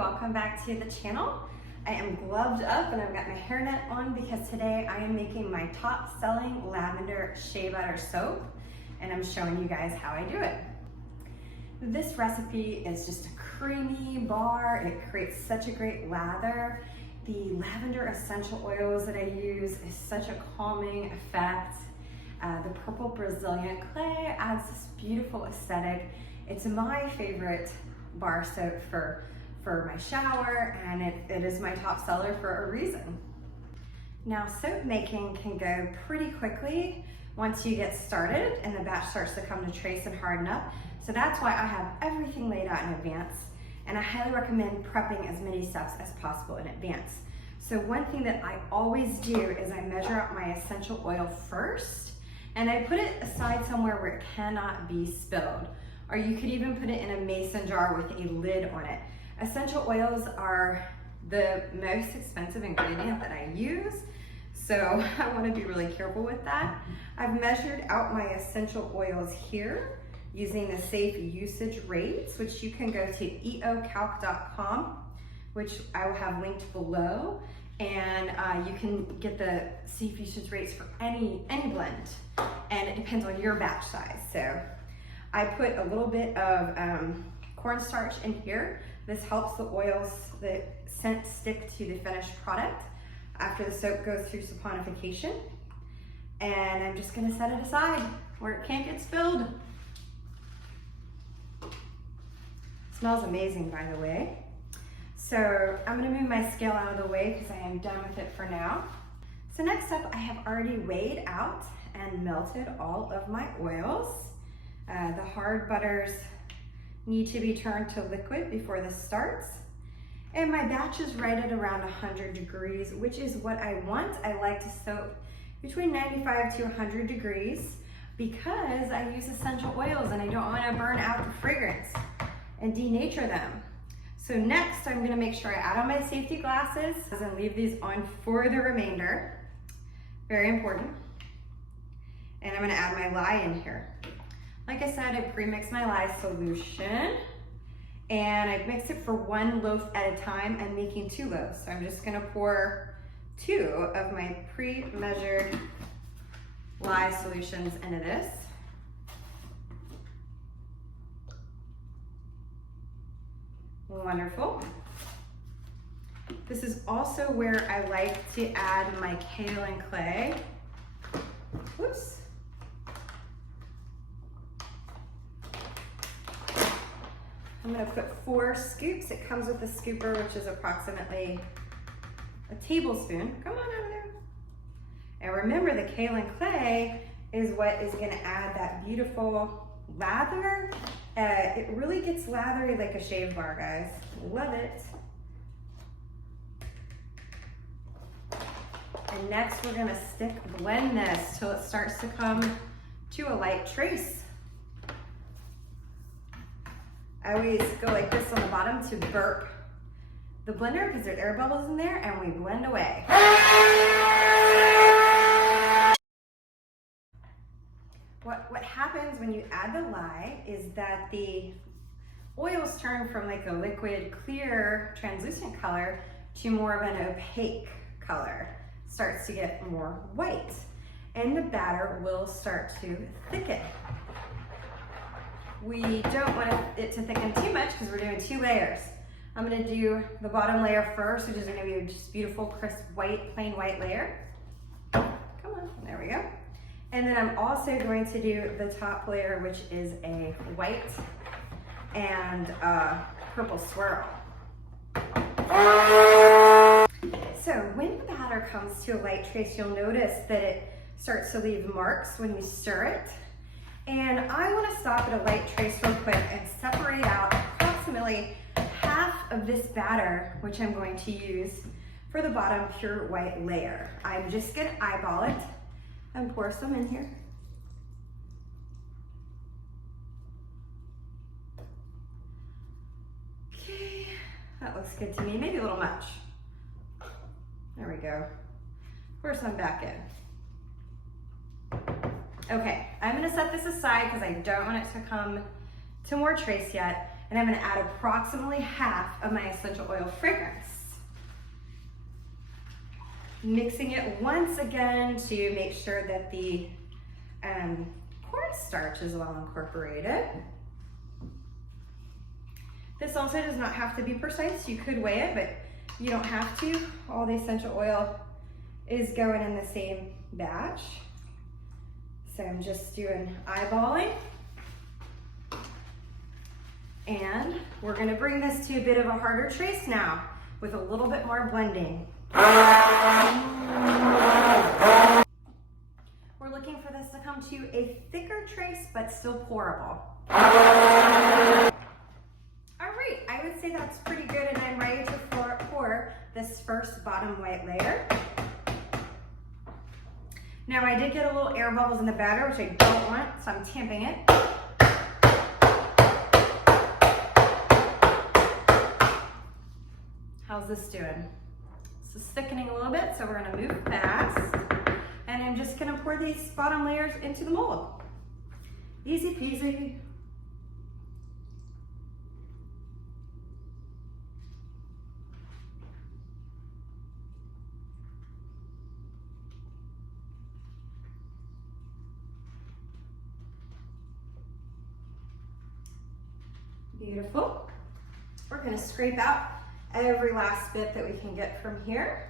welcome back to the channel. I am gloved up and I've got my hairnet on because today I am making my top selling Lavender Shea Butter Soap and I'm showing you guys how I do it. This recipe is just a creamy bar. It creates such a great lather. The lavender essential oils that I use is such a calming effect. The purple Brazilian clay adds this beautiful aesthetic. It's my favorite bar soap for my shower, and it is my top seller for a reason. Now, soap making can go pretty quickly once you get started and the batch starts to come to trace and harden up. So that's why I have everything laid out in advance, and I highly recommend prepping as many steps as possible in advance. So one thing that I always do is I measure out my essential oil first, and I put it aside somewhere where it cannot be spilled. Or you could even put it in a mason jar with a lid on it. Essential oils are the most expensive ingredient that I use, so I want to be really careful with that. I've measured out my essential oils here using the safe usage rates, which you can go to eocalc.com, which I will have linked below, and you can get the safe usage rates for any blend, and it depends on your batch size. So I put a little bit of cornstarch in here. This helps the oils, the scent stick to the finished product after the soap goes through saponification. And I'm just gonna set it aside where it can't get spilled. Smells amazing, by the way. So I'm gonna move my scale out of the way because I am done with it for now. So next up, I have already weighed out and melted all of my oils. The hard butters need to be turned to liquid before this starts. And my batch is right at around 100 degrees, which is what I want. I like to soak between 95 to 100 degrees because I use essential oils and I don't want to burn out the fragrance and denature them. So next, I'm gonna make sure I add on my safety glasses and leave these on for the remainder. Very important. And I'm gonna add my lye in here. Like I said, I pre-mix my lye solution and I mix it for one loaf at a time. I'm making 2 loaves. So I'm just gonna pour 2 of my pre-measured lye solutions into this. Wonderful. This is also where I like to add my kaolin clay. Whoops. I'm gonna put 4 scoops. It comes with a scooper, which is approximately a tablespoon. Come on over there. And remember, the kaolin clay is what is gonna add that beautiful lather. It really gets lathery like a shave bar, guys. Love it. And next, we're gonna blend this till it starts to come to a light trace. I always go like this on the bottom to burp the blender because there's air bubbles in there, and we blend away. What happens when you add the lye is that the oils turn from like a liquid, clear, translucent color to more of an opaque color. Starts to get more white, and the batter will start to thicken. We don't want it to thicken too much because we're doing 2 layers. I'm gonna do the bottom layer first, which is gonna be just beautiful, crisp, white, plain white layer. Come on, there we go. And then I'm also going to do the top layer, which is a white and purple swirl. So when the batter comes to a light trace, you'll notice that it starts to leave marks when you stir it. And I want to stop at a light trace real quick and separate out approximately half of this batter, which I'm going to use for the bottom pure white layer. I'm just going to eyeball it and pour some in here. Okay, that looks good to me. Maybe a little much. There we go. Pour some back in. Okay, I'm gonna set this aside because I don't want it to come to more trace yet. and I'm gonna add approximately half of my essential oil fragrance. Mixing it once again to make sure that the cornstarch is well incorporated. This also does not have to be precise. You could weigh it, but you don't have to. All the essential oil is going in the same batch. So I'm just doing eyeballing. And we're gonna bring this to a bit of a harder trace now with a little bit more blending. We're looking for this to come to a thicker trace, but still pourable. All right, I would say that's pretty good, and I'm ready to pour this first bottom white layer. Now I did get a little air bubbles in the batter, which I don't want, so I'm tamping it. How's this doing? This is thickening a little bit, so we're gonna move fast. And I'm just gonna pour these bottom layers into the mold. Easy peasy. Beautiful. We're gonna scrape out every last bit that we can get from here.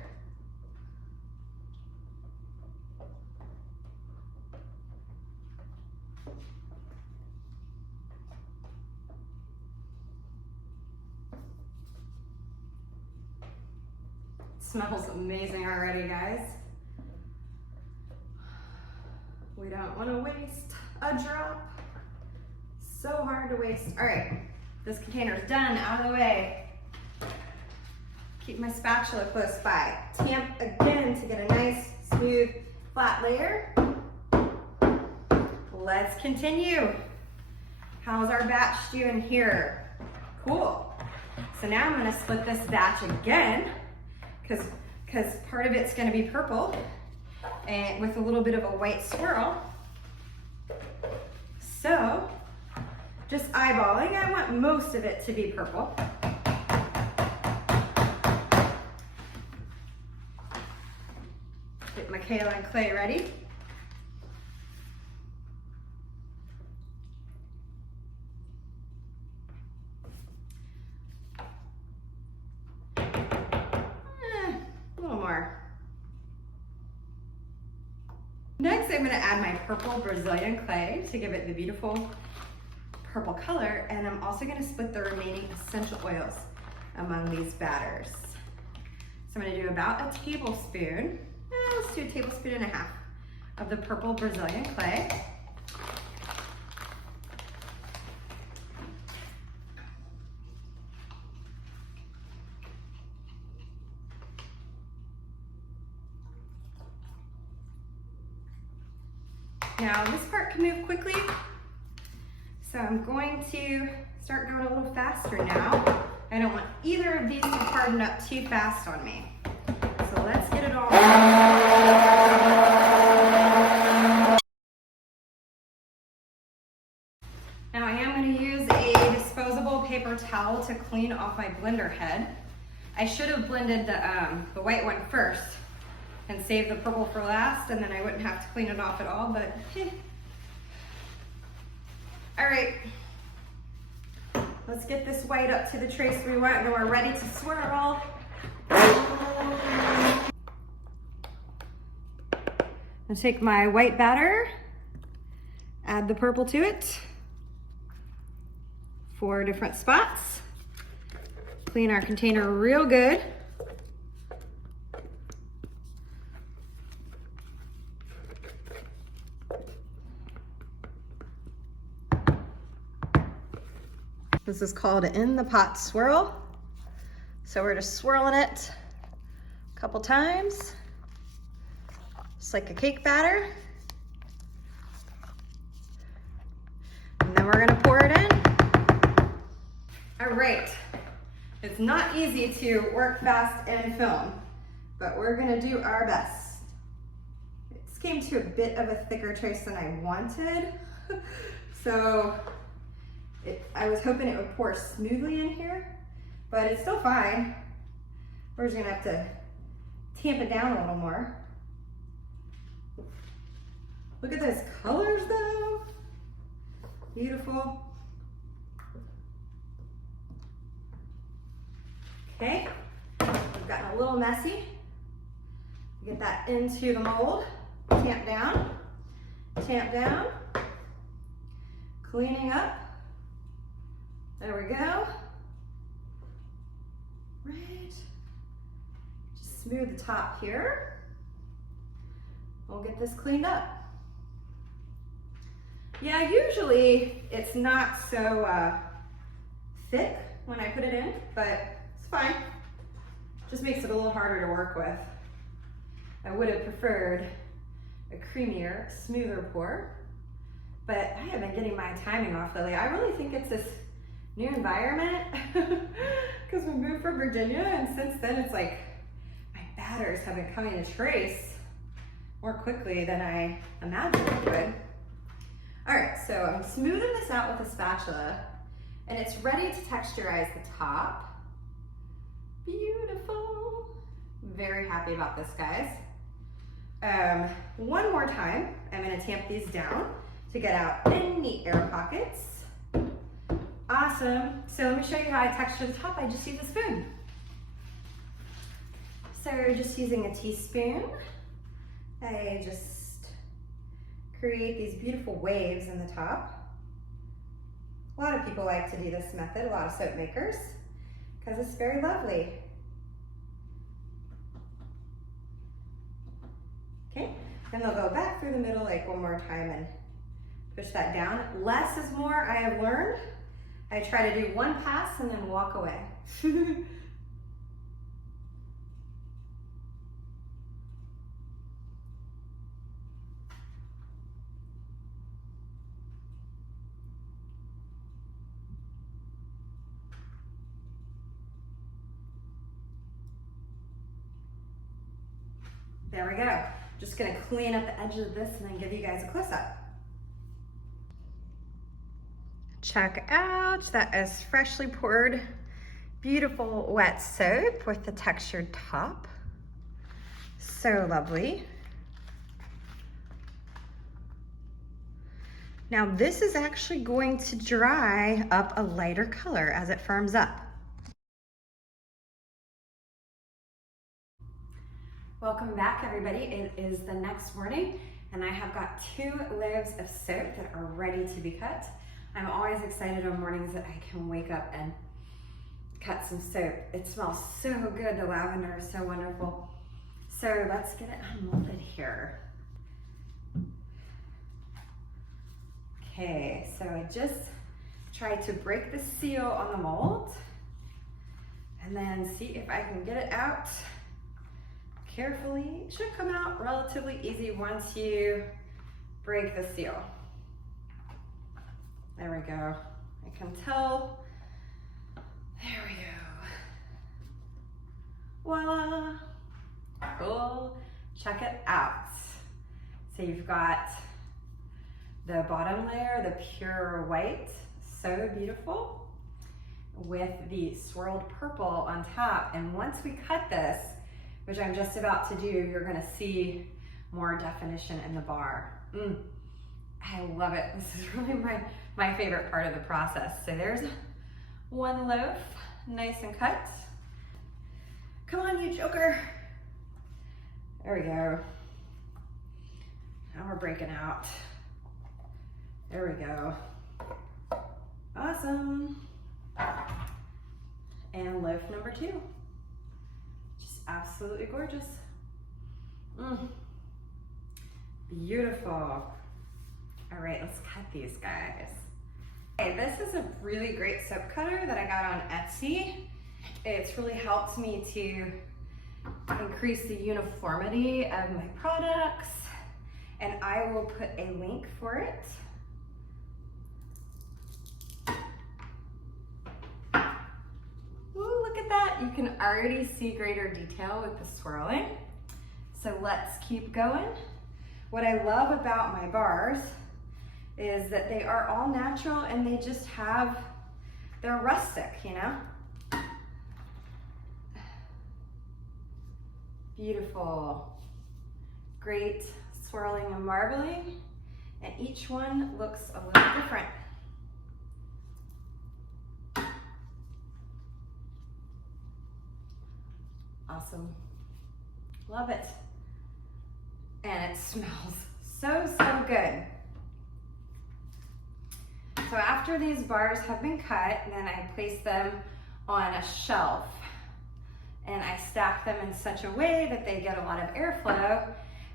Smells amazing already, guys. We don't want to waste a drop. So hard to waste. All right, this container's done, out of the way. Keep my spatula close by. Tamp again to get a nice, smooth, flat layer. Let's continue. How's our batch doing here? Cool. So now I'm gonna split this batch again, because part of it's gonna be purple and with a little bit of a white swirl. So, just eyeballing, I want most of it to be purple. Get my kaolin clay ready. A little more. Next, I'm going to add my purple Brazilian clay to give it the beautiful purple color, and I'm also going to split the remaining essential oils among these batters. So I'm going to do about a tablespoon. Let's do a tablespoon and a half of the purple Brazilian clay. Now this part can move quickly, so I'm going to start going a little faster now. I don't want either of these to harden up too fast on me. So let's get it all. Now I am going to use a disposable paper towel to clean off my blender head. I should have blended the white one first and saved the purple for last, and then I wouldn't have to clean it off at all, but All right, let's get this white up to the trace we want, and we're ready to swirl. I'll take my white batter, add the purple to it, 4 different spots. Clean our container real good. This is called an in the pot swirl. So we're just swirling it a couple times, just like a cake batter. And then we're gonna pour it in. All right, it's not easy to work fast and film, but we're gonna do our best. This came to a bit of a thicker trace than I wanted. So I was hoping it would pour smoothly in here, but it's still fine. We're just gonna have to tamp it down a little more. Look at those colors though. Beautiful. Okay, we've gotten a little messy. Get that into the mold. Tamp down, cleaning up. There we go. Right. Just smooth the top here. We'll get this cleaned up. Yeah, usually it's not so thick when I put it in, but it's fine. Just makes it a little harder to work with. I would have preferred a creamier, smoother pour, but I have been getting my timing off lately. I really think it's this new environment because we moved from Virginia, and since then it's like my batters have been coming to trace more quickly than I imagined it would. All right, so I'm smoothing this out with a spatula, and it's ready to texturize the top. Beautiful. Very happy about this, guys. One more time, I'm gonna tamp these down to get out any air pockets. Awesome. So let me show you how I texture the top. I just use a spoon. So just using a teaspoon, I just create these beautiful waves in the top. A lot of people like to do this method, a lot of soap makers, because it's very lovely. Okay, then they'll go back through the middle like one more time and push that down. Less is more, I have learned. I try to do one pass and then walk away. There we go. Just gonna clean up the edges of this and then give you guys a close-up. Check out, that is freshly poured, beautiful wet soap with the textured top. So lovely. Now this is actually going to dry up a lighter color as it firms up. Welcome back, everybody. It is the next morning and I have got 2 loaves of soap that are ready to be cut. I'm always excited on mornings that I can wake up and cut some soap. It smells so good. The lavender is so wonderful. So let's get it unmolded here. Okay, so I just tried to break the seal on the mold and then see if I can get it out carefully. It should come out relatively easy once you break the seal. There we go. I can tell. There we go. Voila. Cool. Check it out. So you've got the bottom layer, the pure white, so beautiful, with the swirled purple on top. And once we cut this, which I'm just about to do, you're gonna see more definition in the bar. I love it. This is really my favorite part of the process. So there's one loaf, nice and cut. Come on, you joker. There we go. Now we're breaking out. There we go. Awesome. And loaf number 2. Just absolutely gorgeous. Beautiful. All right, let's cut these guys. Okay, this is a really great soap cutter that I got on Etsy. It's really helped me to increase the uniformity of my products, and I will put a link for it. Ooh, look at that. You can already see greater detail with the swirling. So let's keep going. What I love about my bars is that they are all natural and they just have, they're rustic, you know? Beautiful, great swirling and marbling, and each one looks a little different. Awesome, love it. And it smells so, so good. So after these bars have been cut, then I place them on a shelf and I stack them in such a way that they get a lot of airflow,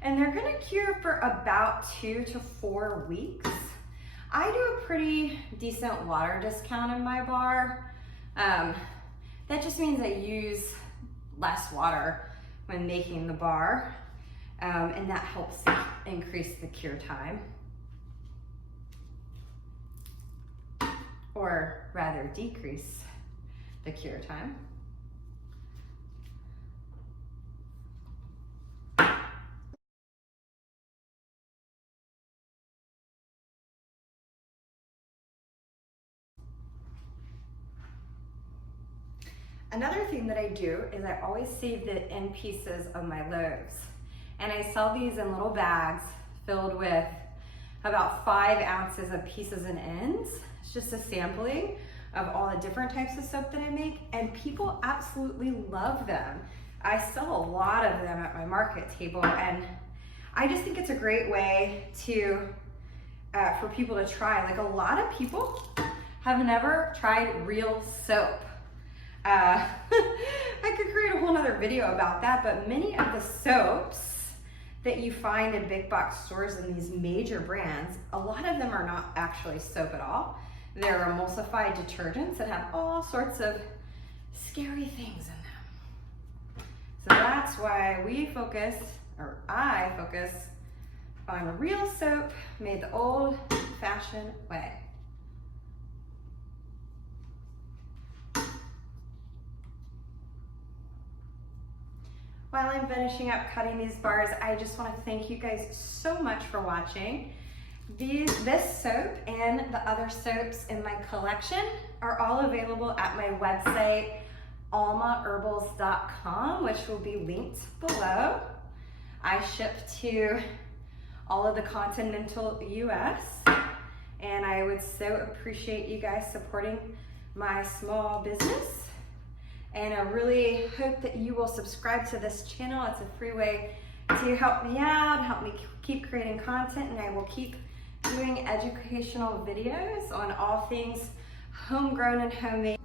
and they're gonna cure for about 2 to 4 weeks. I do a pretty decent water discount in my bar. That just means I use less water when making the bar, and that helps increase the cure time. Or rather decrease the cure time. Another thing that I do is I always save the end pieces of my loaves. And I sell these in little bags filled with about 5 ounces of pieces and ends. It's just a sampling of all the different types of soap that I make, and people absolutely love them. I sell a lot of them at my market table, and I just think it's a great way to for people to try. Like, a lot of people have never tried real soap. I could create a whole nother video about that, but many of the soaps that you find in big box stores and these major brands, a lot of them are not actually soap at all. They're emulsified detergents that have all sorts of scary things in them. So that's why we focus, or I focus, on real soap made the old-fashioned way. While I'm finishing up cutting these bars, I just want to thank you guys so much for watching. This soap and the other soaps in my collection are all available at my website, almaherbals.com, which will be linked below. I ship to all of the continental US, and I would so appreciate you guys supporting my small business. And I really hope that you will subscribe to this channel. It's a free way to help me out, help me keep creating content, and I will keep doing educational videos on all things homegrown and homemade.